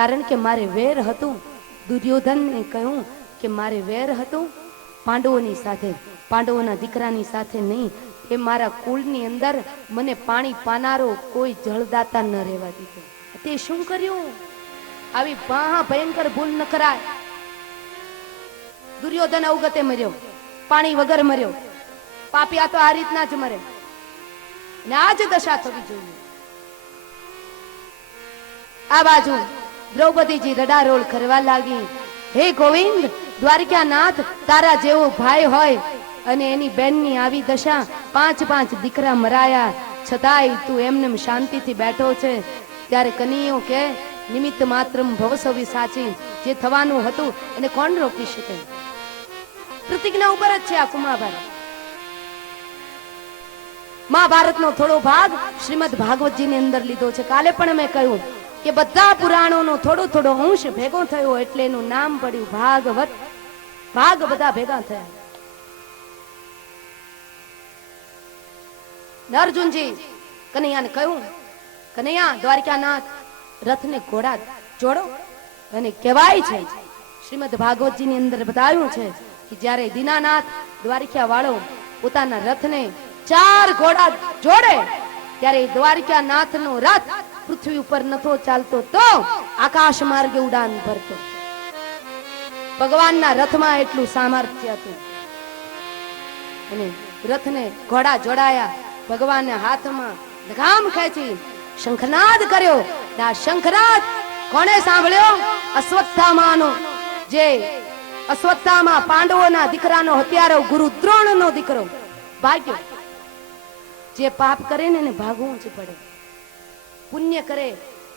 કારણ કે મારે વેર હતું. દુર્યોધનને કહ્યું કે મારે વેર હતું પાંડવોની સાથે, પાંડવોના દીકરાની સાથે નહીં. એ મારા કુળની અંદર મને પાણી પાનારો કોઈ જળદાતા ન રહેવા દીધો. તે શું કર્યું? આવી ભયંકર ભૂલ ન કરાય. દુર્યોધન અવગતે મર્યો, પાણી વગર મર્યો. પાપિયા તો આ રીતના જ મરે ને આ જ દશા થવી જોઈએ. આ બાજુ દ્રૌપદીજી રડારોળ કરવા લાગી. હે ગોવિંદ, દ્વારકાનાથ, તારા જેવો ભાઈ હોય અને એની બેનની આવી દશા, 5 દીકરા મરાયા, છતાંય તું એમને શાંતિથી બેઠો છે. ત્યારે કનૈયો કે નિમિત્ત માત્રમ ભવસવી સાચી. જે થવાનું હતું એને કોણ રોકી શકે? પ્રતિજ્ઞા ઉપર જ છે આખું મહાભારત. મહાભારતનો થોડો ભાગ શ્રીમદ ભાગવતજીની અંદર લીધો છે. કાલે પણ મેં કહ્યું કે બધા પુરાણોનો થોડો થોડો અંશ ભેગો થયો એટલે એનું નામ પડ્યું ભાગવત. ભાગ બધા ભેગા થયા. અર્જુનજી કનૈયાને કહ્યું, કનૈયા, દ્વારકાનાથ રથને ઘોડા જોડો. અને કહેવાય છે શ્રીમદ ભાગવતજીની અંદર બતાવ્યું છે કે જ્યારે દીનાનાથ દ્વારકા વાળો પોતાના રથને 4 ઘોડા જોડે ત્યારે દ્વારકાનાથનો રથ પૃથ્વી ઉપર નતો ચાલતો તો આકાશ માર્ગે ઉડાન ભરતો. ભગવાનના રથમાં એટલું સામર્થ્ય હતું. અને રથને ઘોડા જોડાયા. ભગવાનના હાથમાં લગામ ખેંચી શંખનાદ કર્યો. આ શંખનાદ કોણે સાંભળ્યો? અશ્વત્થામાનો, જે અશ્વત્થામા પાંડવોના દીકરાનો હત્યારો ગુરુ દ્રોણનો દીકરો ભાગ્યો. જે પાપ કરે ને એને ભાગવું જ પડે. પુણ્ય કરે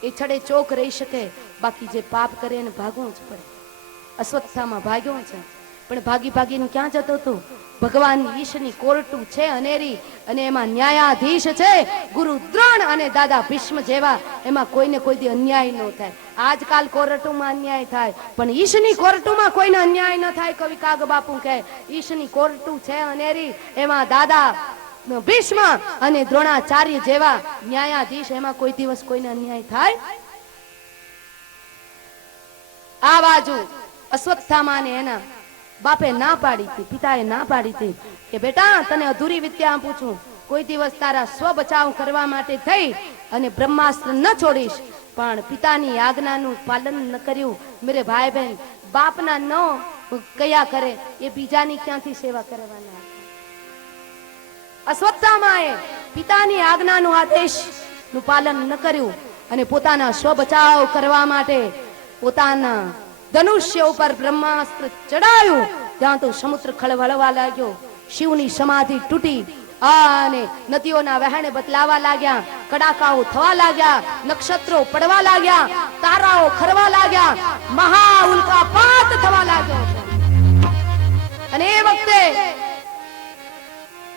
એ છડે ચોક રહી શકે, બાકી જે પાપ કરે એને ભાગવું જ પડે. અશ્વત્થામા ભાગ્યો છે, પણ ભાગી ભાગીને ક્યાં જતો હતો? ભગવાન ઈશની કોર્ટું છે અનેરી, અને એમાં ન્યાયાધીશ છે ગુરુ દ્રોણ અને દાદા ભીષ્મ જેવા. એમાં કોઈને કોઈ દી અન્યાય ન થાય. આજકાલ કોર્ટોમાં અન્યાય થાય, પણ ઈશની કોર્ટોમાં કોઈને અન્યાય ન થાય. કવિ કાગ બાપુ કહે ઈશની કોર્ટું છે અનેરી, એમાં દાદા ભીષ્મ અને દ્રોણાચાર્ય જેવા ન્યાયાધીશ, એમાં કોઈ દિવસ કોઈને અન્યાય થાય. આ બાજુ અશ્વત્થામાને એના બાપે ના પાડી હતી, પિતાએ ના પાડી હતી કે બેટા તને અધૂરી વિદ્યા આપું છું, કોઈ દિવસ તારા સ્વ બચાવ કરવા માટે થઈ અને બ્રહ્માસ્ત્ર ન છોડીશ. પણ પિતાની આજ્ઞાનું પાલન ન કર્યું. મેરે ભાઈ બહેન, બાપના ન કયા કરે એ બીજાની ક્યાંથી સેવા કરવાના? અશ્વત્થામાએ પિતાની આજ્ઞાનું આદેશનું પાલન ન કર્યું અને પોતાના સ્વ બચાવ કરવા માટે પોતાના ધનુષ્ય ઉપર બ્રહ્માસ્ત્ર ચડાવ્યું. ત્યાં તો સમુદ્ર ખળવળવા લાગ્યો. શિવની સમાધિ તૂટી અને નદીઓના વહેણ બદલાવા લાગ્યા, કડાકાઓ થવા લાગ્યા, નક્ષત્રો પડવા લાગ્યા, તારાઓ ખરવા લાગ્યા, મહા ઉલ્કાપાત થવા લાગ્યો. અને એ વખતે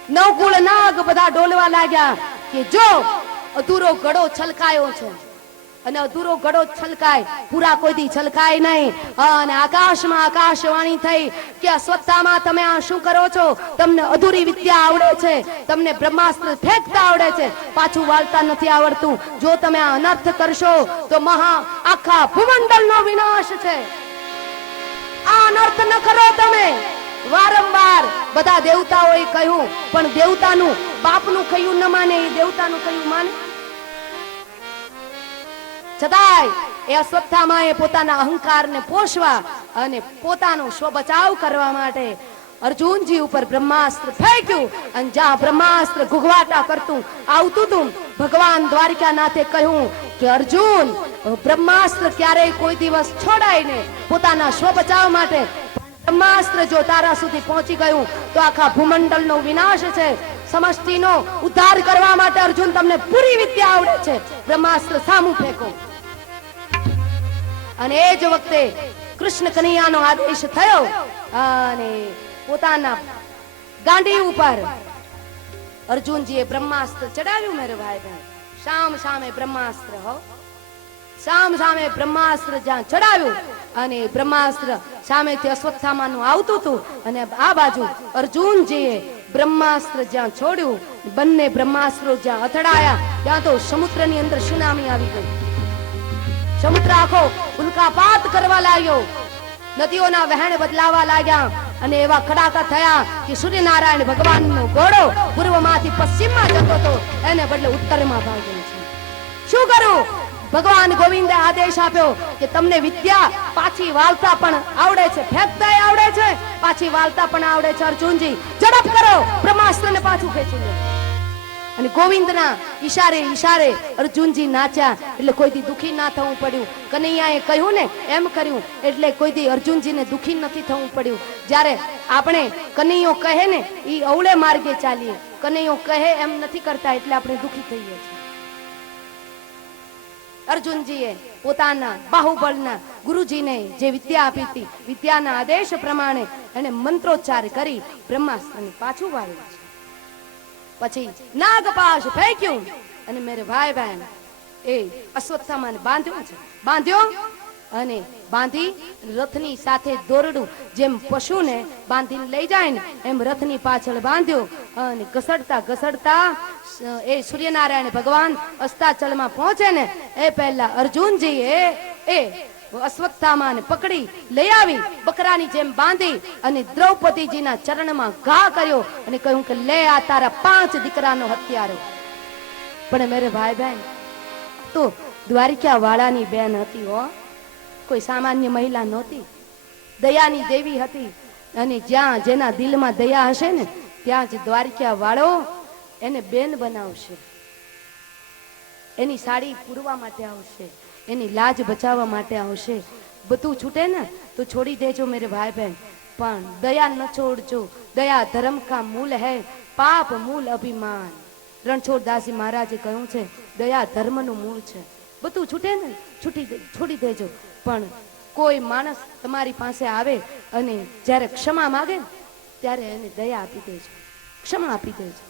નવકુળ નાગ બધા ડોલવા લાગ્યા કે જો અધૂરો ઘડો છલકાયો છે, અને અધૂરો ઘડો છલકાય, પૂરા કોઈ દી છલકાય નહીં. અને આકાશમાં આકાશવાણી થઈ કે અશ્વત્થામા તમે આ શું કરો છો? તમને અધૂરી વિદ્યા આવડે છે, તમને બ્રહ્માસ્ત્ર ફેંકતા આવડે છે, પાછું વાળતા નથી આવડતું. જો તમે આ અનર્થ કરશો તો આખા ભૂમંડળનો વિનાશ છે. આ અનર્થ ન કરો તમે. વારંવાર બધા દેવતાઓએ કહ્યું, પણ દેવતાનું બાપનું કહ્યું ન માને, એ દેવતાનું કહ્યું માને. છતાંય એ અશ્વત્થામાએ પોતાના અહંકારને પોષવા અને પોતાનો સ્વ બચાવ કરવા માટે અર્જુનજી ઉપર બ્રહ્માસ્ત્ર ફેંક્યું. અને જ્યાં બ્રહ્માસ્ત્ર ઘૂઘવાટા કરતું આવતું હતું, ભગવાન દ્વારકાનાથે કહ્યું કે અર્જુન, બ્રહ્માસ્ત્ર ક્યારેય કોઈ દિવસ છોડાય ને. પોતાના સ્વ બચાવ માટે બ્રહ્માસ્ત્ર જો તારા સુધી પહોંચી ગયું તો આખા ભૂમંડળનો વિનાશ છે. સમષ્ટિનો ઉદ્ધાર કરવા માટે અર્જુન તમને પૂરી વિદ્યા આવડે છે, બ્રહ્માસ્ત્ર સામું ફેંકો. અને એ જ વખતે કૃષ્ણ કનૈયાનો આદેશ થયો અને પોતાના ગાંડી ઉપર અર્જુનજીએ બ્રહ્માસ્ત્ર ચડાવ્યું. મેરે ભાઈ બહેન, સામ સામે બ્રહ્માસ્ત્ર સામ સામે બ્રહ્માસ્ત્ર જ્યાં ચડાવ્યું અને બ્રહ્માસ્ત્ર સામેથી અશ્વત્થામાનું આવતું હતું, અને આ બાજુ અર્જુનજીએ બ્રહ્માસ્ત્ર જ્યાં છોડ્યું, બંને બ્રહ્માસ્ત્રો જ્યાં અથડાયા ત્યાં તો સમુદ્રની અંદર સુનામી આવી ગઈ. સમુદ્ર આખો ઉલ્કાપાત કરવા લાગ્યો, નદીઓના વહેણ બદલાવા લાગ્યા અને એવા કડાકા થયા કે સૂર્યનારાયણ ભગવાનનો ઘોડો પૂર્વમાંથી પશ્ચિમમાં જતો હતો, એને બદલે ઉત્તરમાં ભાગ્યો છે. શું કરું? ભગવાન ગોવિંદે આદેશ આપ્યો કે તમને વિદ્યા પાછી વાળતા પણ આવડે છે, ફેંકતાય આવડે છે, પાછી વાળતા પણ આવડે છે. અર્જુનજી ઝડપ કરો, બ્રહ્માસ્ત્રને પાછું ખેંચી લો. અને ગોવિંદના ઈશારે અર્જુનજી નાચ્યા એટલે કોઈથી દુખી ના થવું પડ્યું. કનૈયાએ કહ્યું ને એમ કર્યું એટલે કોઈથી અર્જુનજીને દુખી નથી થવું પડ્યું. જ્યારે આપણે કનૈયો કહે ને એ અવળે માર્ગે ચાલીએ, કનૈયો કહે એમ નથી કરતા એટલે આપણે દુખી થઈએ છીએ. અર્જુનજીએ પોતાના બાહુબળના ગુરુજીને જે વિદ્યા આપી હતી, વિદ્યાના આદેશ પ્રમાણે એને મંત્રોચ્ચાર કરી બ્રહ્માસ્ત્રને પાછું વાળ્યું છે. પછી નાગપાશ ફેંક્યું અને મેરે ભાઈ બહેન એ અશ્વત્થામાને બાંધ્યો અને બાંધી રથની સાથે દોરડું જેમ પશુને બાંધીને લઈ જાય ને એમ રથની પાછળ બાંધ્યો અને ઘસડતા એ સૂર્યનારાયણ ભગવાન અસ્તાચળમાં પહોંચે ને એ પહેલા અર્જુનજી એ અશ્વત્થામાને પકડી લઈ આવી બકરાની જેમ બાંધી અને દ્રૌપદીજીના ચરણમાં ઘા કર્યો અને કહ્યું કે લે આ તારા 5 દીકરાનો હત્યારો. પણ મેરે ભાઈ બહેન તો દ્વારિકા વાળાની બેન હતી હો, કોઈ સામાન્ય મહિલા નહોતી, દયાની દેવી હતી. અને જ્યાં જેના દિલમાં દયા હશે ને ત્યાં જ દ્વારિકા વાળો એને બેન બનાવશે, એની સાડી પૂરવા માટે આવશે, એની લાજ બચાવવા માટે આવશે. બધું છૂટે ને તો છોડી દેજો મેરે ભાઈ બહેન, પણ દયા ન છોડજો. દયા ધર્મ કા મૂલ હૈ, પાપ મૂલ અભિમાન. રણછોડદાસજી મહારાજે કહ્યું છે દયા ધર્મનું મૂળ છે. બધું છૂટે ને છોડી દેજો, પણ કોઈ માણસ તમારી પાસે આવે અને જ્યારે ક્ષમા માગે ને ત્યારે એને દયા આપી દેજો, ક્ષમા આપી દેજો.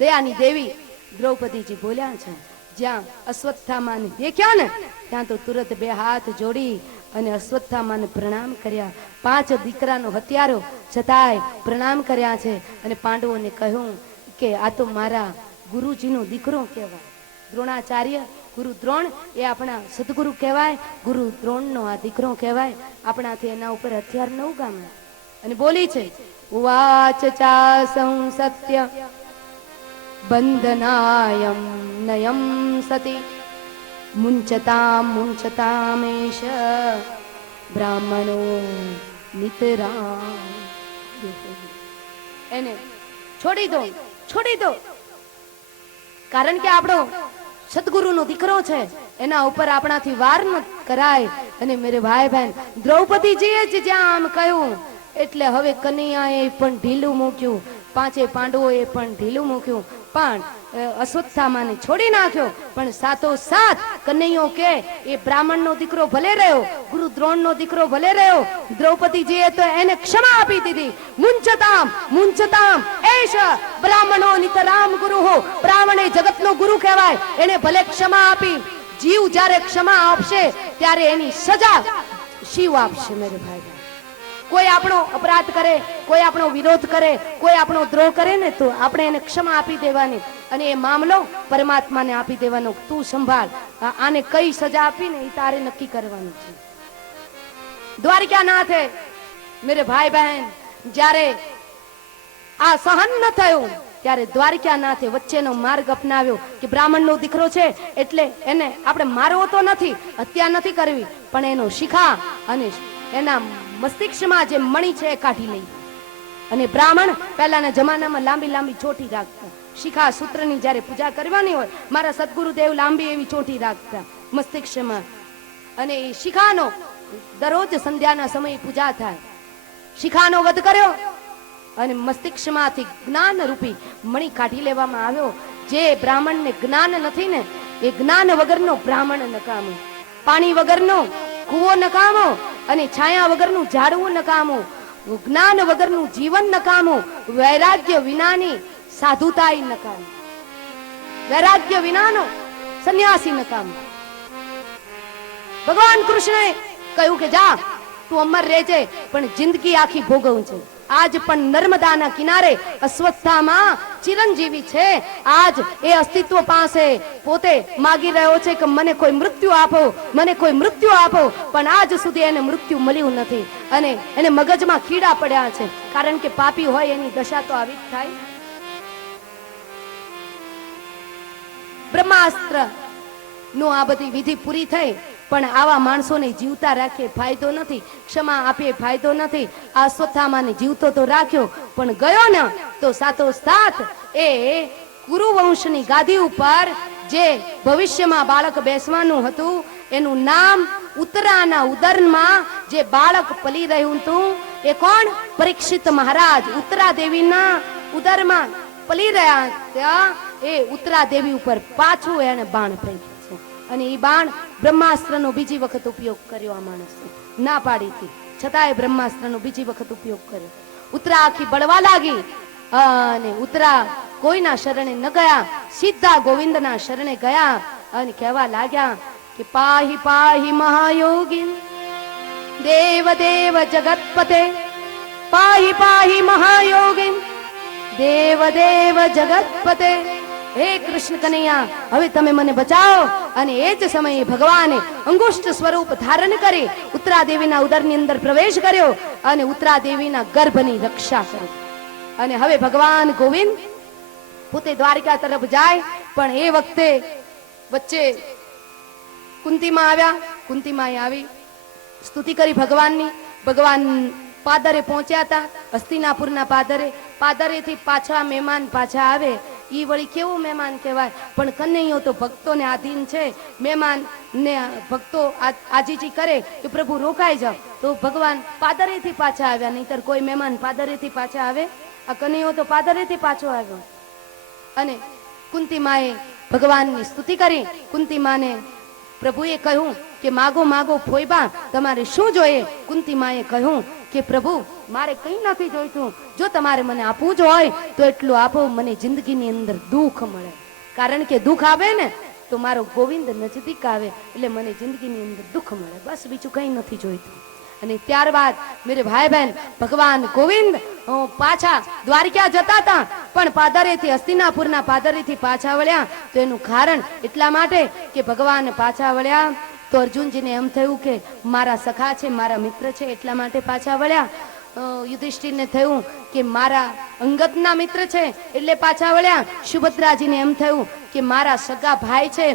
દયાની દેવી દ્રૌપદીજી બોલ્યા છે. જ્યાં અશ્વત્થામાને દેખ્યા ને ત્યાં તો તુરત 2 હાથ જોડી અને અશ્વત્થામાને પ્રણામ કર્યા. 5 દીકરાનો હત્યારો છતાંય પ્રણામ કર્યા છે અને પાંડવોને કહ્યું કે આ તો મારા ગુરુજીનો દીકરો કહેવાય. દ્રોણાચાર્ય ગુરુ દ્રોણ એ આપણા સદગુરુ કહેવાય, ગુરુ દ્રોણનો આ દીકરો કહેવાય. આપણાથી એના ઉપર હથિયાર ન ઉગામે. અને બોલી છે ઉવાચ ચાસં સત્ય બંધનાયમ નયમ સતી મુંચતામેશ બ્રાહ્મણો નિતરામ. એને છોડી દો, કારણ કે આપણો સદગુરુનો દીકરો છે, એના ઉપર આપણાથી વાર ન કરાય. અને મેરે ભાઈ બહેન દ્રૌપદીજીએ જ જ્યાં આમ કહ્યું એટલે હવે કનૈયાએ પણ ઢીલું મૂક્યું, 5 પાંડવોએ પણ ઢીલું મૂક્યું, પણ અશ્વત્થામાને છોડી નાખ્યો. પણ સાથોસાથ કનૈયો કે એ બ્રાહ્મણનો દીકરો ભલે રહ્યો, ગુરુ દ્રોણનો દીકરો ભલે રહ્યો, દ્રૌપદીજીએ તો એને ક્ષમા આપી દીધી. મુંચતામ એશ બ્રાહ્મણો નિતરામ ગુરુહો. બ્રાહ્મણ એ જગતનો ગુરુ કહેવાય, એને ભલે ક્ષમા આપી. જીવ જ્યારે ક્ષમા આપશે ત્યારે એની સજા શિવ આપશે મેરે ભાઈ. કોઈ આપણો અપરાધ કરે, કોઈ આપણો વિરોધ કરે, કોઈ આપણો દ્રોહ કરે ને તો આપણે એને ક્ષમા આપી દેવાની અને એ મામલો પરમાત્માને આપી દેવાનો. તું સંભાળ, આને કઈ સજા આપી ને એ તારે નક્કી કરવાનું છે. દ્વારિકાનાથે મેરે ભાઈ બહેન જ્યારે આ સહન ન થયું ત્યારે દ્વારિકાનાથે વચ્ચેનો માર્ગ અપનાવ્યો કે બ્રાહ્મણનો દીકરો છે એટલે એને આપણે મારવો તો નથી, હત્યા નથી કરવી, પણ એનો શિખા અને એના મસ્તિષ્કમાં જે મણી છે એ કાઢી લઈ. અને બ્રાહ્મણ પહેલાના જમાનામાં લાંબી ચોટી રાખતા, શિખા સૂત્રની જ્યારે પૂજા કરવાની હોય મારા સદગુરુદેવ લાંબી એવી ચોટી રાખતા મસ્તિષ્કમાં. અને એ શિખાનો દરરોજ સંધ્યાના સમયે પૂજા થાય. શિખાનો વધ કર્યો અને મસ્તિષ્કમાંથી જ્ઞાન રૂપી મણી કાઢી લેવામાં આવ્યો. જે બ્રાહ્મણને જ્ઞાન નથી ને એ જ્ઞાન વગરનો બ્રાહ્મણ નકામો, પાણી વગરનો કૂવો નકામો અને છાયા વગરનું ઝાડવું નકામું, જ્ઞાન વગરનું જીવન નકામું, વૈરાગ્ય વિનાની સાધુતાઈ નકામી, વૈરાગ્ય વિનાનો સંન્યાસી નકામો. ભગવાન કૃષ્ણએ કહ્યું કે જા તું અમર રહેજે પણ જિંદગી આખી ભોગવું છે. આજ પણ નર્મદાના કિનારે અશ્વત્થામા ચિરંજીવી છે. આજ એ અસ્તિત્વ પાસે પોતે માગી રહ્યો છે કે મને કોઈ મૃત્યુ આપો, મને કોઈ મૃત્યુ આપો, પણ આજ સુધી એને મૃત્યુ મળ્યું નથી અને એને મગજમાં કીડા પડ્યા છે. કારણ કે પાપી હોય એની દશા તો આવી જ થાય. બ્રહ્માસ્ત્ર નું આ બધી વિધિ પૂરી થઈ, પણ આવા માણસોને જીવતા રાખીએ ફાયદો નથી, ક્ષમા આપીએ ફાયદો નથી. આ અશ્વત્થામાને જીવતો તો રાખ્યો, પણ ગયો ને તો સાથોસાથ એ કુરુવંશની ગાદી ઉપર જે ભવિષ્યમાં બાળક બેસવાનું હતું એનું નામ ઉત્તરાના ઉદરમાં જે બાળક પલી રહ્યું હતું એ કોણ? પરીક્ષિત મહારાજ ઉત્તરા દેવીના ઉદરમાં પલી રહ્યા ત્યાં એ ઉત્તરા દેવી ઉપર પાછું એને બાણ ફેંક્યું છે અને એ બાણ બ્રહ્માસ્ત્રનો બીજી વખત ઉપયોગ કર્યો. આ માણસે ના પાડી હતી છતાંય બ્રહ્માસ્ત્રનો બીજી વખત ઉપયોગ કર્યો. ઉત્તરા આખી બળવા લાગી અને ઉત્તરા કોઈના શરણે ન ગયા, સીધા ગોવિંદના શરણે ગયા અને કહેવા લાગ્યા કે પાહી પાહી મહાયોગી દેવ દેવ જગતપતે, પાહી પાહી મહાયોગી દેવ દેવ જગતપતે. હે કૃષ્ણ કનૈયા, હવે તમે મને બચાવો. અને એ જ સમયે ભગવાને અંગુષ્ઠ સ્વરૂપ ધારણ કરી ઉત્તરા દેવીના ઉદરની અંદર પ્રવેશ કર્યો અને ઉત્તરા દેવીના ગર્ભની રક્ષા કરી. અને હવે ભગવાન ગોવિંદ પોતે દ્વારિકા તરફ જાય, પણ એ વખતે વચ્ચે કુંતીમાં આવ્યા. કુંતીમાં આવી સ્તુતિ કરી ભગવાનની. ભગવાન પાદરે પહોંચ્યા હતા, હસ્તિનાપુરના પાદરે. પાદરેથી પાછા મહેમાન પાછા આવે ઈ વળી કેવું મહેમાન કહેવાય? પણ કનૈયો તો ભક્તોને આધીન છે. મહેમાન ને ભક્તો આજીજી કરે કે પ્રભુ રોકાઈ જાવ, તો ભગવાન પાદરેથી પાછા આવ્યા. નહીતર કોઈ મહેમાન પાદરેથી પાછા આવે? આ કનૈયો તો પાદરેથી પાછો આવ્યો. અને કુંતી માએ ભગવાનની સ્તુતિ કરી. કુંતી માને પ્રભુએ કહ્યું કે માગો માગો ફોઈબા, તમારે શું જોઈએ? કુંતી માએ કહ્યું કે પ્રભુ મારે કંઈ નથી જોઈતું, જો તમારે મને આપવું જ હોય તો એટલું આપો, મને જિંદગીની અંદર દુઃખ મળે. કારણ કે દુઃખ આવે ને તો મારો ગોવિંદ નજદીક આવે એટલે મને જિંદગીની અંદર દુઃખ મળે, બસ બીજું કંઈ નથી જોઈતું. અને ત્યારબાદ મેરે ભાઈ બહેન ભગવાન ગોવિંદ પાછા દ્વારિકા જતા હતા, પણ પાદરેથી હસ્તિનાપુરના પાદરેથી પાછા વળ્યા. તો એનું કારણ એટલા માટે કે ભગવાન પાછા વળ્યા તો અર્જુનજીને એમ થયું કે મારા સખા છે, મારા મિત્ર છે, એટલા માટે પાછા વળ્યા. યુધિષ્ઠિરને થયું કે મારા અંગતના મિત્ર છે એટલે પાછા વળ્યા. સુભદ્રાજીને એમ થયું કે મારા સગા ભાઈ છે,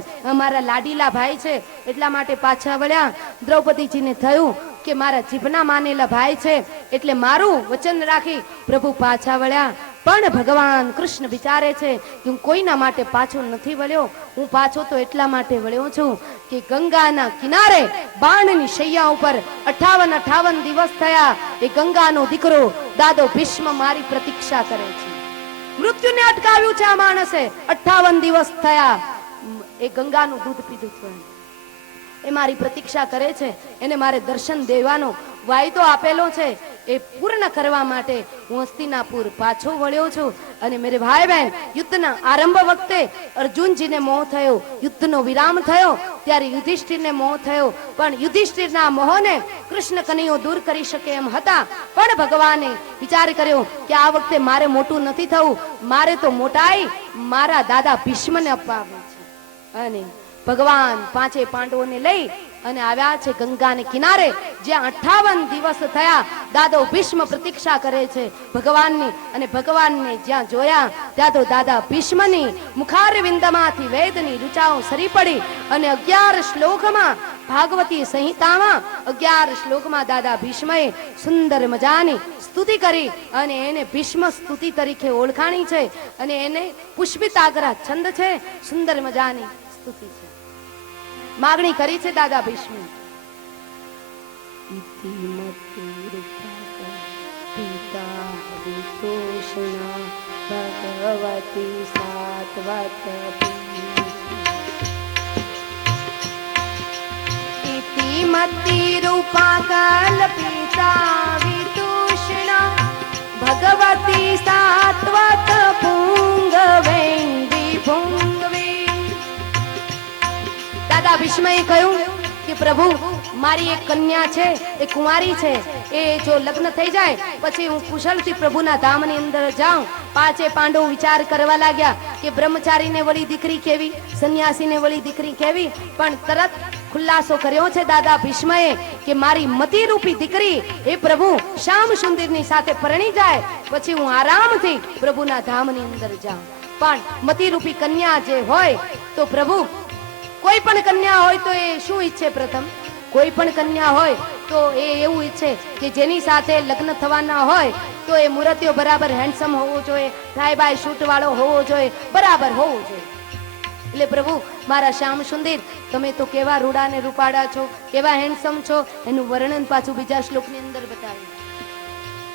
મારા લાડીલા ભાઈ છે, એટલા માટે પાછા વળ્યા. દ્રૌપદીજીને થયું કે મારા જીભના માનેલા ભાઈ છે એટલે મારું વચન રાખી પ્રભુ પાછા વળ્યા. પણ ભગવાન કૃષ્ણ વિચારે છે કે હું કોઈના માટે પાછો નથી વળ્યો, હું પાછો તો એટલા માટે વળ્યો છું કે ગંગાના કિનારે બાણની શૈયા ઉપર 58 દિવસ થયા એ ગંગાનો દીકરો દાદો ભીષ્મ મારી પ્રતીક્ષા કરે છે. મૃત્યુને અટકાવ્યું છે આ માણસે. 58 દિવસ થયા એ ગંગાનું દૂધ પીધું છે, એ મારી પ્રતીક્ષા કરે છે. એને મારે દર્શન દેવાનો વાયદો આપેલો છે, એ પૂર્ણ કરવા માટે હું હસ્તિનાપુર પાછો વળ્યો છું. અને મેરે ભાઈ બહેન યુદ્ધના આરંભ વખતે અર્જુનજીને મોહ થયો, યુદ્ધનો વિરામ થયો ત્યારે યુધિષ્ઠિરને મોહ થયો, પણ યુધિષ્ઠિરના મોહને કૃષ્ણ કનૈયો દૂર કરી શકે એમ હતા. પણ ભગવાને વિચાર કર્યો કે આ વખતે મારે મોટું નથી થવું, મારે તો મોટાઈ મારા દાદા ભીષ્મને અપાવવી છે. અને ભગવાન પાંચે પાંડવોને લઈ અને આવ્યા છે ગંગાને કિનારે, જ્યાં 58 દિવસ થયા દાદો ભીષ્મ પ્રતીક્ષા કરે છે ભગવાનની. અને ભગવાનને જ્યાં જોયા ત્યાં તો દાદા ભીષ્મની મુખારવિંદમાંથી વેદની ઋચાઓ સરી પડી અને 11 શ્લોકમાં ભાગવતી સંહિતામાં 11 શ્લોકમાં દાદા ભીષ્મએ સુંદર મજાની સ્તુતિ કરી અને એને ભીષ્મ સ્તુતિ તરીકે ઓળખાણી છે. અને એને પુષ્પિતાગ્રહ છંદ છે, સુંદર મજાની સ્તુતિ છે. માગણી કરી છે દાદા ભીષ્મ, પિતા વિતોષણા ભગવતી સાત્વત ઇતિમતિ રૂપા કલ્પિતા વિતોષણા ભગવતી સાત્વત પુંગવે વિભુંગવે. દાદા ભીષ્મએ કહ્યું કે પ્રભુ મારી એક કન્યા છે, એ કુંવારી છે, એ જો લગ્ન થઈ જાય પછી હું કુશલથી પ્રભુના ધામની અંદર જાઉં. પાંચે પાંડવો વિચાર કરવા લાગ્યા કે બ્રહ્મચારીને વળી દીકરી કેવી, સંન્યાસીને વળી દીકરી કેવી, પણ તરત ખુલાસો કર્યો છે દાદા ભીષ્મએ કે મારી મતિ રૂપી દીકરી એ પ્રભુ શ્યામ સુંદરની સાથે પરણી જાય પછી હું આરામથી પ્રભુના ધામની અંદર જાઉં. પણ મતિ રૂપી કન્યા જે હોય તો પ્રભુ કોઈ પણ કન્યા હોય તો એ શું ઈચ્છે? પ્રથમ કોઈ પણ કન્યા હોય તો એ એવું ઈચ્છે કે જેની સાથે લગ્ન થવાના હોય તો એ મૂર્તિઓ બરાબર હેન્ડસમ હોવો જોઈએ, ટ્રાય બાય શૂટ વાળો હોવો જોઈએ, બરાબર હોવો જોઈએ. એટલે પ્રભુ મારા શ્યામ સુંદર તમે તો કેવા રૂડા ને રૂપાડા છો, કેવા હેન્ડસમ છો, એનું વર્ણન પાછું બીજા શ્લોકની અંદર બતાવ્યું.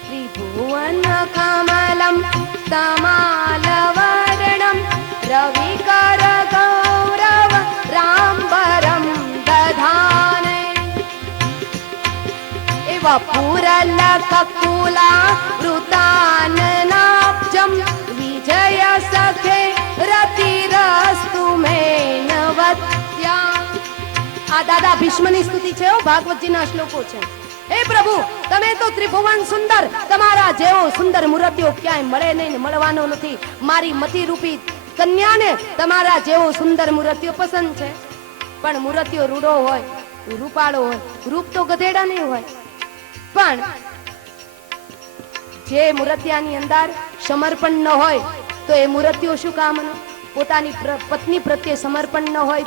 ત્રિભુવન કમલમ તમાલવર્ણમ રવિકર ગૌરવ રામબરમ દધાને એવા પુરલ કકુલા વૃતાનનાબ્જમ વિજય સખે રતિરસ્તુ મેનવત્યા. આ દાદા ભીષ્મની સ્તુતિ છે, ભાગવતજીના શ્લોકો છે. હે પ્રભુ તમે તો ત્રિભુવન સુંદર, તમારા જેવો સુંદર મૂર્તિઓ ક્યાંય મળે નહીં ને મળવાનો નથી. મારી મતિ રૂપી કન્યાને તમારા જેવો સુંદર મૂર્તિઓ પસંદ છે. પણ મૂર્તિઓ રૂડો હોય, રૂપાળો હોય, રૂપ તો ગધેડા નહીં હોય, પણ જે મૂર્તિયાની અંદર સમર્પણ ન હોય તો એ મૂર્તિઓ શું કામનું? પોતાની પત્ની પ્રત્યે સમર્પણ ન હોય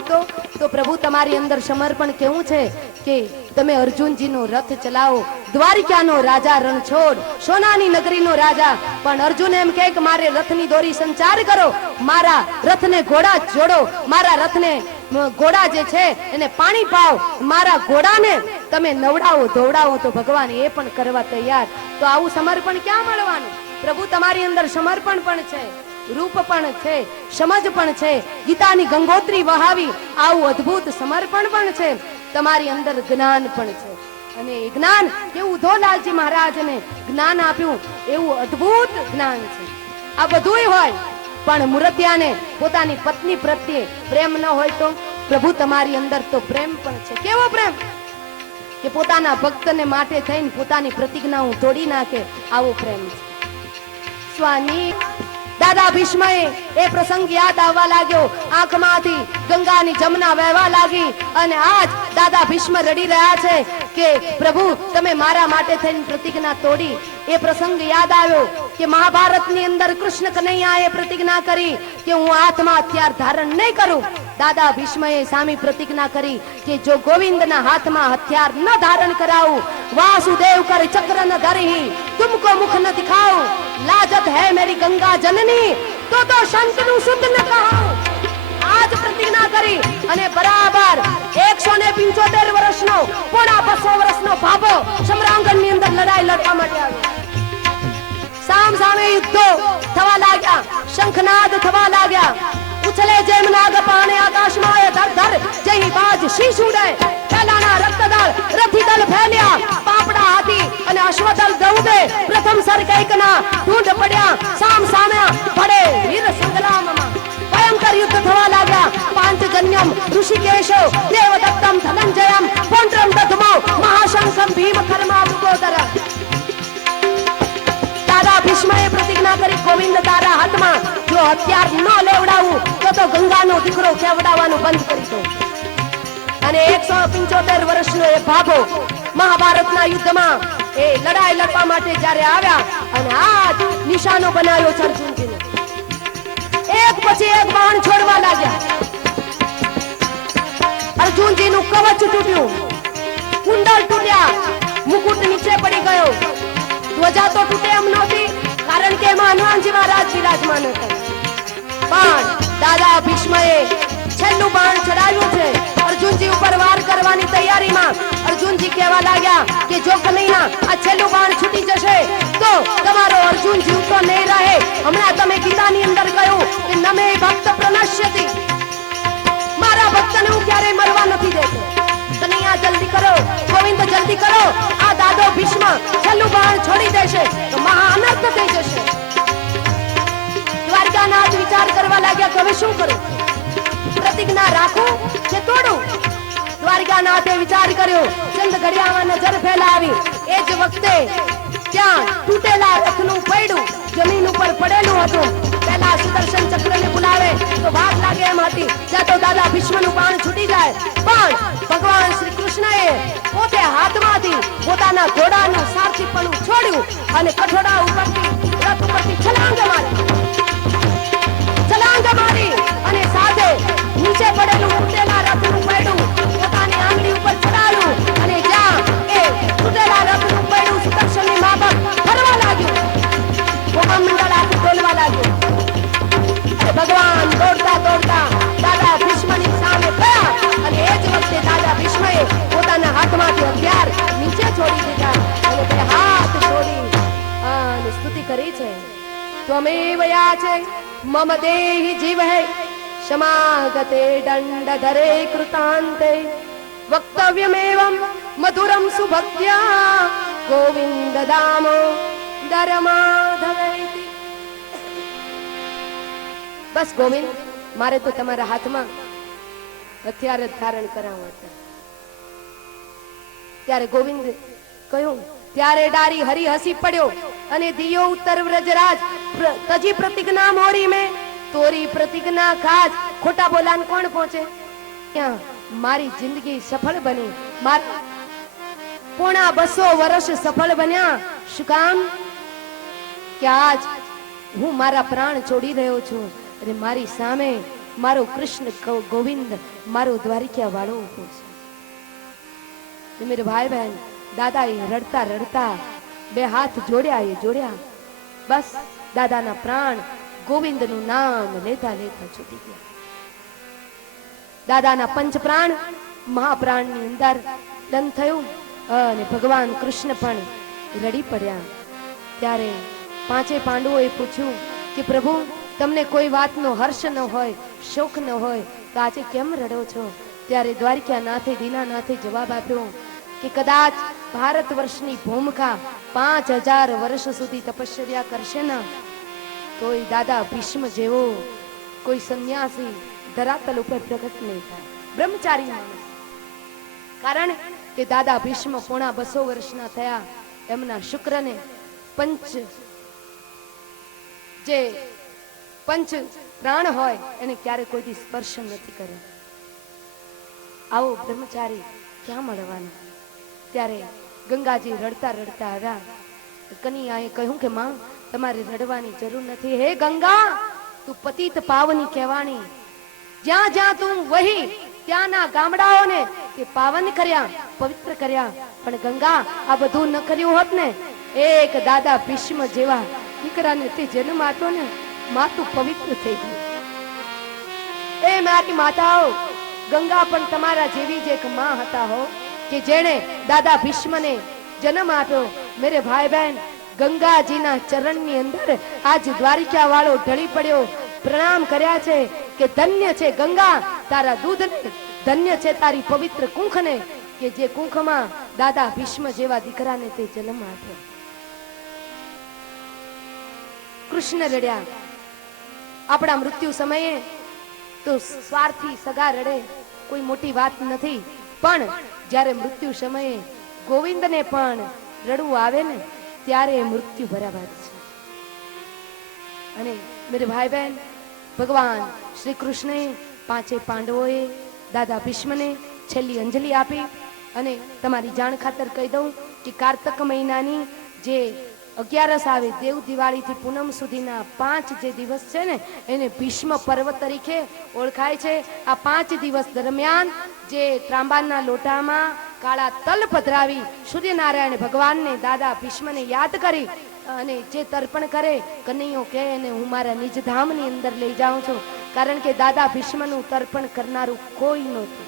તો પ્રભુ તમારી અંદર સમર્પણ કેવું છે કે તમે અર્જુનજીનો રથ ચલાવો. દ્વારિકાનો રાજા રણછોડ, સોનાની નગરીનો રાજા, પણ અર્જુન એમ કહે કે મારે રથની દોરી સંચાર કરો, મારા રથને ઘોડા જોડો, મારા રથને ઘોડા જે છે એને પાણી પાઓ, મારા ઘોડાને તમે નવડાવો ધોવડાવો. તો ભગવાન એ પણ કરવા તૈયાર. તો આવું સમર્પણ ક્યાં મળવાનું? પ્રભુ તમારી અંદર સમર્પણ પણ છે, રૂપ પણ છે, સમજ પણ છે, ગીતાની ગંગોત્રી વહાવી આવું અદ્ભુત સમર્પણ પણ છે, તમારી અંદર જ્ઞાન પણ છે. અને એ જ્ઞાન કેવું ઉધોલાલજી મહારાજને જ્ઞાન આપ્યું એવું અદ્ભુત જ્ઞાન છે. આ બધુંય હોય પણ મૂર્તિયાને પોતાની પત્ની પ્રત્યે પ્રેમ ન હોય તો પ્રભુ તમારી અંદર તો પ્રેમ પણ છે. કેવો પ્રેમ કે પોતાના ભક્તને માટે થઈને પોતાની પ્રતિજ્ઞા હું તોડી નાખે, આવો પ્રેમ છે. સ્વાની દાદા ભીષ્મએ એ પ્રસંગ યાદ આવવા લાગ્યો, આંખમાંથી ગંગાની જમના વહેવા લાગી અને આજ દાદા ભીષ્મ રડી રહ્યા છે કે પ્રભુ તમે મારા માટે થઈને પ્રતિજ્ઞા તોડી. એ પ્રસંગ યાદ આવ્યો કે મહાભારતની અંદર કૃષ્ણ કનૈયાએ પ્રતિજ્ઞા કરી કે હું હાથમાં હથિયાર ધારણ નહીં કરું. દાદા ભીષ્મએ સામી પ્રતિજ્ઞા કરી કે જો ગોવિંદના હાથમાં હથિયાર ન ધારણ કરાવું, વાસુદેવ કર ચક્ર ન ધરી તુમકો મુખ ન દિખાઉં, લાજત હૈ મેરી ગંગા જનની તો શંતનું શુદ્ધ ન કહાઉં. આજ પ્રતિજ્ઞા કરી અને બરાબર 175 વર્ષનો પોણા 200 વર્ષનો ભાભો સમરાંગણની અંદર લડાઈ લડવા માટે આવ્યો. સામ સામે યુદ્ધો થવા લાગ્યા, શંખનાદ થવા લાગ્યા, ઉછલે જેમ નાગ પાણે આકાશમાં એ ધર ધર જઈ બાજ શીશ ઉડે. પહેલાના રક્તદળ રથી દળ ફેલ્યા, પાપડા હાથી અને અશ્વદળ દઉડે પ્રથમ સર કઈકના ઢૂંઢ પડ્યા, સામ સામે ભડે વીર સંગ્રામમાં ભયંકર યુદ્ધ થવા લાગ્યા. પાંચજન્યમ ઋષિકેશો દેવદત્તમ ધનંજયમ પૌંડ્રમ દધમો મહાશંખમ ભીમ કર્મા વૃકોદર. દાદા ભીષ્મએ પ્રતિજ્ઞા કરી ગોવિંદ તારા હાથમાં જો હથિયાર ન લેવડાવું તો ગંગાનો દીકરો કેવડાવવાનું બંધ કરી દો. અને 175 વર્ષનો એ ભાભો મહાભારતના યુદ્ધમાં એ લડાઈ લડવા માટે જ્યારે આવ્યા અને આ નિશાનો બનાવ્યો છે અર્જુનજીને. એક પછી એક બાણ છોડવા લાગ્યા. અર્જુનજીનું કવચ તૂટ્યું, કુંડળ તૂટ્યા, મુકુટ નીચે પડી ગયો. ધ્વજા તો તૂટે એમ નહોતી કારણ કે એમાં હનુમાનજી મહારાજ બિરાજમાન હતા. પણ દાદા ભીષ્મએ છેલ્લું બાણ ચડાવ્યું છે. અર્જુનજી ઉપર વાર કરવાની તૈયારીમાં અર્જુનજી કહેવા લાગ્યા કે જો કનૈયા આ છેલ્લું બાણ છૂટી જશે તો તમારો અર્જુન જીવતો નહીં રહે. હમણાં તમે ગીતાની અંદર કહ્યું કે નમે ભક્ત પ્રનશ્યતિ, મારા ભક્તને હું ક્યારેય મરવા નથી દેતો. કનૈયા જલ્દી કરો, ગોવિંદ જલ્દી કરો, આ દાદો ભીષ્મ છેલ્લું બાણ છોડી દેશે તો મહા અનર્થ થઈ જશે. દ્વારકાનાથ વિચાર કરવા લાગ્યા કે હવે શું કરું, પ્રતિજ્ઞા રાખું કે તોડું? દ્વારકાનાથે વિચાર કર્યો, ચંદ ઘડિયામાં નજર ફેલાવી. એ જ વખતે ત્યાં તૂટેલા રથનું પૈડું જમીન ઉપર પડેલું હતું. પહેલા સુદર્શન ચક્રને બોલાવે તો વાગ લાગે એમ હતી, ત્યાં તો દાદા ભીષ્મનું બાણ છૂટી જાય. પણ ભગવાન શ્રી કૃષ્ણએ પોતે હાથમાંથી પોતાના ઘોડાનું સારથીપણું છોડ્યું અને કઠોડા ઉપરથી રથ ઉપરથી છલાંગ મારી અને સાથે નીચે પડેલું તૂટેલા રથનું પૈડું પોતાની આંગળી ઉપર ચડાવ્યું અને જ્યાં એ તૂટેલા રથનું પૈડું સુદર્શનની માફક ફરવા લાગ્યું, મંડળ આખું ડોલવા લાગ્યું. અને ભગવાન દોડતા દોડતા દાદા ભીષ્મની સામે ગયા અને એ જ વખતે દાદા ભીષ્મએ પોતાના હાથમાંથી હથિયાર નીચે છોડી દીધા અને તે હાથ છોડી અને સ્તુતિ કરી છે. ત્વમેવ યાચે મમ દેહી જીવહે સમાગતે દંડધરે કૃતાંતે વક્તવ્યમેવં મધુરમ સુભક્ત્યા ગોવિંદ દામો દરમાધવેતિ. બસ ગોવિંદ, મારે તો તમારા હાથમાં હથિયાર જ ધારણ કરાવવા હતા. ત્યારે ગોવિંદ કહ્યું, ત્યારે ડારી હરી હસી પડ્યો અને દિયો ઉત્તર વ્રજરાજ તજી પ્રતિજ્ઞા મોરી મેં તોરી પ્રતિજ્ઞા ખાજ. ખોટા બોલાન કોણ પહોંચે? ક્યાં મારી જિંદગી સફળ બની, મારા પોણા 200 વર્ષ સફળ બન્યા. શું કામ? કે આજ હું મારા પ્રાણ છોડી રહ્યો છું અને મારી સામે મારો કૃષ્ણ ગોવિંદ મારો દ્વારિકા વાળો ઉભો છે. મેરે ભાઈ બહેન, દાદાએ રડતા રડતા બે હાથ જોડ્યા. બસ દાદાના પ્રાણ ગોવિંદનું નામ લેતા લેતા છૂટી ગયા. દાદાના પંચ પ્રાણ મહાપ્રાણની અંદર દન થયું અને ભગવાન કૃષ્ણ પણ રડી પડ્યા. ત્યારે પાંચે પાંડવોએ પૂછ્યું કે પ્રભુ, તમને કોઈ વાતનો હર્ષ ન હોય, શોક ન હોય તો આજે કેમ રડો છો? ત્યારે દ્વારકાનાથે દીનાનાથે જવાબ આપ્યો કે કદાચ ભારત વર્ષની ભૂમિકા 5000 વર્ષ સુધી તપશ્ચર્યા કરશે ને તોય દાદા ભીષ્મ જેવો કોઈ સંન્યાસી ધરાતલ ઉપર પ્રગટ નહીં થાય, બ્રહ્મચારી માણસ. કારણ કે દાદા ભીષ્મ પોણા 200 વર્ષના થયા, એમના શુક્રને પંચ પ્રાણ હોય એને ક્યારે કોઈ સ્પર્શ નથી કર્યો. આવો બ્રહ્મચારી ક્યાં મળવાનો? ત્યારે ગંગાજી રડતા રડતા આવ્યા. કનૈયાએ કહ્યું કે માં, તમારે રડવાની જરૂર નથી. હે ગંગા, તું પતિત પાવની કહેવાણી. જ્યાં જ્યાં તું વહી ત્યાંના ગામડાઓને તે પાવન કર્યા, પવિત્ર કર્યા. પણ ગંગા, આ બધું ન કર્યું હોત ને, એક દાદા ભીષ્મ જેવા દીકરાને તે જન્મ આપ્યો ને, માતું પવિત્ર થઈ ગયું. એ મારી માતાઓ, ગંગા પણ તમારા જેવી જ એક માં હતા હો, કે જેણે દાદા ભીષ્મને જન્મ આપ્યો. મેરે ભાઈ બહેન, ગંગાજીના ચરણની અંદર આજ દ્વારિકા વાળો ઢળી પડ્યો, પ્રણામ કર્યા છે કે ધન્ય છે ગંગા તારા દૂધ, ધન્ય છે તારી પવિત્ર કુંખને, કે જે કુંખમાં દાદા ભીષ્મ જેવા દીકરાને તે જન્મ આપ્યો. કૃષ્ણ રડ્યા. આપણા મૃત્યુ સમયે તો સ્વાર્થી સગા રડે, કોઈ મોટી વાત નથી. પણ જ્યારે મૃત્યુ સમયે ગોવિંદને પણ રડવું આવે ને, ત્યારે મૃત્યુ બરાબર છે. અને મેરે ભાઈ બહેન, ભગવાન શ્રી કૃષ્ણે પાંચે પાંડવોએ દાદા ભીષ્મને છેલ્લી અંજલિ આપી. અને તમારી જાણ ખાતર કહી દઉં કે કારતક મહિનાની જે 11 આવે, દેવ દિવાળી થી પૂનમ સુધીના 5 જે દિવસ છે ને, એને ભીષ્મ પર્વ તરીકે ઓળખાય છે. આ 5 દિવસ દરમિયાન જે ત્રાંબાના લોટામાં કાળા તલ પધરાવી સૂર્યનારાયણ ભગવાનને દાદા ભીષ્મને યાદ કરી અને જે તર્પણ કરે, કનૈયો કહે એને હું મારા નિજ ધામની અંદર લઈ જાઉં છું. કારણ કે દાદા ભીષ્મનું તર્પણ કરનારું કોઈ નહોતું,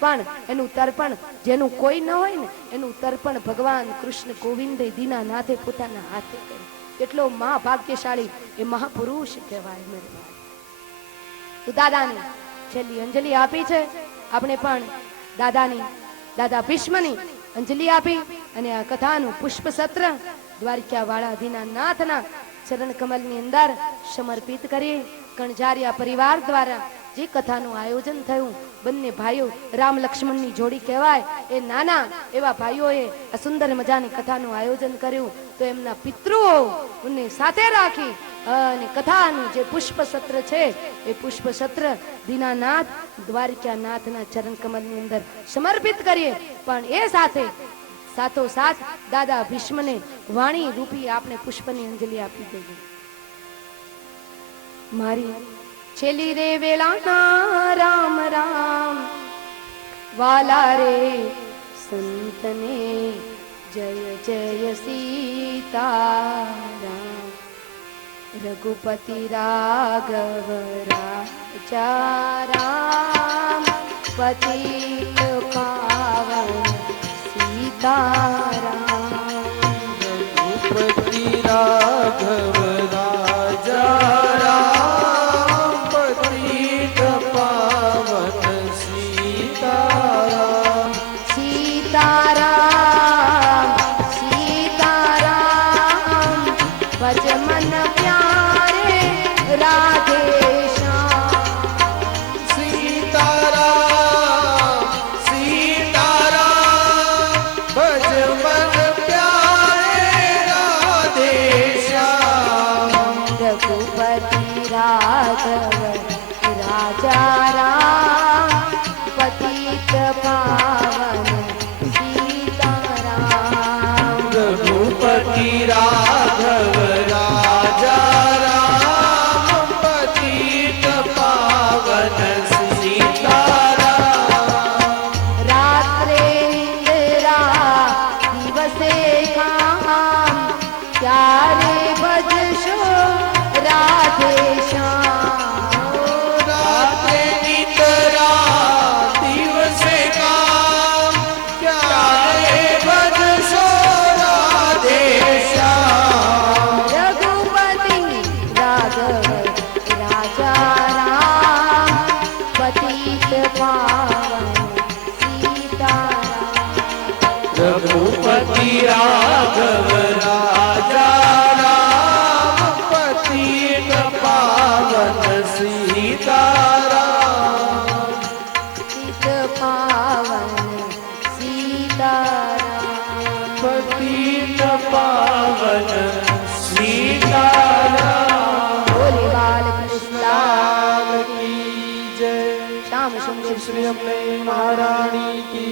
પણ એનું તર્પણ જેનું કોઈ ન હોય ને, એનું તર્પણ ભગવાન કૃષ્ણ ગોવિંદે દીનાનાથે પોતાના હાથે કર્યું. એટલો મહાભાગ્યશાળી એ મહાપુરુષ કહેવાય. મેરે ભાઈ, તો દાદાને છેલ્લી અંજલિ આપી છે. આપણે પણ દાદા ભીષ્મની અંજલિ આપી અને આ કથાનું પુષ્પ સત્ર દ્વારિકા વાળા દીનાનાથના ચરણ કમલની અંદર સમર્પિત કરી. કણઝારિયા પરિવાર દ્વારા જે કથાનું આયોજન થયું બંને ભાઈઓ રામ લક્ષ્મણની જોડી કહેવાય. એ નાના એવા ભાઈઓએ આ સુંદર મજાની કથાનું આયોજન કર્યું. તો એમના પિતૃઓને સાથે રાખી અને કથાનું જે પુષ્પ સત્ર છે એ પુષ્પ સત્ર દીનાનાથ દ્વારિકાનાથના ચરણ કમલની અંદર સમર્પિત કરીએ. પણ એ સાથે સાથોસાથ દાદા ભીષ્મને વાણી રૂપી આપણે પુષ્પની અંજલિ આપી દઈએ. મારી છેલ્લી રે વેલાના રામ રામ વાલા રે સંતને જય જય સીતારામ રઘુપતિ રાઘવ રાજા રામ પતિત પાવન સીતારામ રઘુપતિ રાઘવ રાજા રામ પતિત પાવન સીતારામ સીતારામ સીતારામ ભજ મન પ્યારે રાધે શ્યામ સીતારામ સીતારામ ભજ મન પ્યારે રાધે શ્યામ રઘુપતિ રાઘવ રાજા રામ પતિત પાવન સીતારામ રઘુપતિ રાઘવ રાજા રામ પતિત પાવન સીતારામ રાત્રે નિંદ્રા દિવસે કામ ત્યારે ભજશો રાધે શ્યામ રાત્રે નિતરા દિવસે કામ ક્યારે ભજશો રાધે શ્યામ રઘુપતિ રાઘવ રાજા રામ પતિત પાવન સીતારામ રઘુપતિ રાઘવ રાજા રામ પતિત પાવન સીતારામ પતિત પાવન સીતારામ પતિત પાવન સીતારામ બોલે બાલકૃષ્ણ લાલ કી જય શ્યામ સુંદર શ્રી અમને મહારાણી કી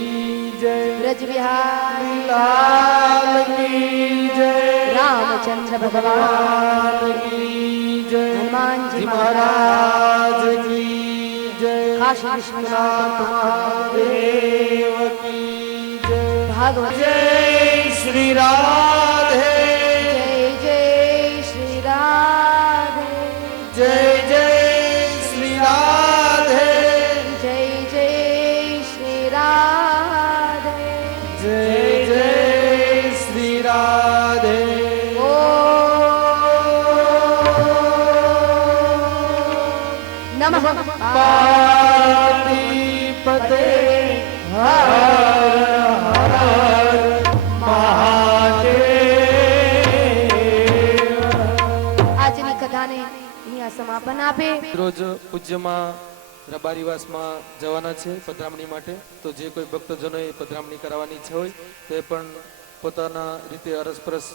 જય ब्रज बिहारी लाल की जय रामचंद्र भगवान भगवान की जय हनुमान जी जी महाराज की जय काशी विश्वनाथ महादेव की जय भागवत जय श्री राधे जय जय श्री राधे जय जय श्री राधे जय जय श्री राधे जय जय श्री राधे नमः पार्वतीपते हर हर महादेव આજની કથાને અહીંયા સમાપન આપે. રોજ પૂજ્યમાં રબારીવાસમાં જવાના છે પધરામણી માટે. તો જે કોઈ ભક્તજનોએ પધરામણી કરાવવાની ઈચ્છા હોય તે પણ પોતાના રીતે અરસપરસ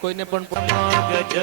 કોઈને પણ ગજ